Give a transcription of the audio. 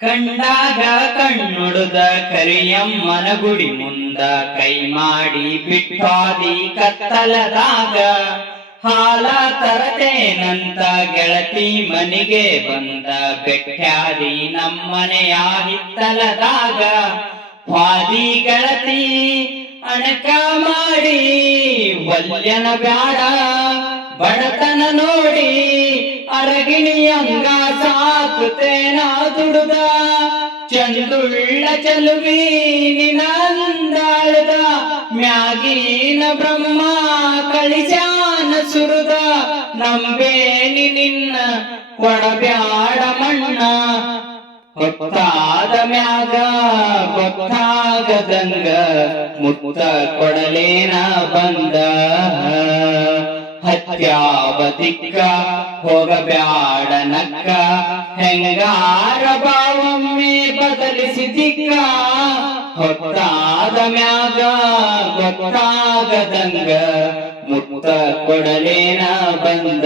ಕಂಡಾಗ ಕಣ್ಣುಡುದ ಕರಿಯಮ್ಮನ ಗುಡಿ ಮುಂದ ಕೈ ಮಾಡಿ ಬಿಟ್ಟಾದಿ ಕತ್ತಲದಾಗ ಹಾಲ ತರತೇನಂತ ಗೆಳತಿ ಮನಿಗೆ ಬಂದ ಬೆಟ್ಟ್ಯಾದಿ ನಮ್ಮನೆಯ ಹಿತ್ತಲದಾಗ ಹಾದಿ ಗೆಳತಿ ಅಣಕ ಮಾಡಿ ವಲ್ಯನ ಬ್ಯಾಡ ಬಡತನ ನೋಡಿ ಅರಗಿಣಿಯಂಗ ಸಾಕುತ್ತೇನ ದುಡುದ ಚಂದುಳ್ಳ ಚಲುವಿ ನಿನಂದಾಳದ ಮ್ಯಾಗಿನ ಬ್ರಹ್ಮ ಕಳಿಸ್ಯಾನ ಸುರುದ ನಂಬೇನಿ ನಿನ್ನ ಕೊಡಬ್ಯಾಡ ಮಣ್ಣ ಹೊತ್ತಾದ ಮ್ಯಾಗ ಗೊತ್ತಾಗದಂಗ ಮುತ್ತ ಕೊಡಲೇನ ಬಂದ ಹತ್ಯಾವ ದಿಕ್ಕ ಹೋಗಬ್ಯಾಡ ನಕ್ಕ ಹೆಂಗಾರ ಬಾವೊಮ್ಮೆ ಬದಲಿಸಿ ದಿಕ್ಕ ಹೊತ್ತಾದ ಮ್ಯಾಗ ಗೊತ್ತಾಗದಂಗ ಮುತ್ತ ಕೊಡಲೇನ ಬಂದ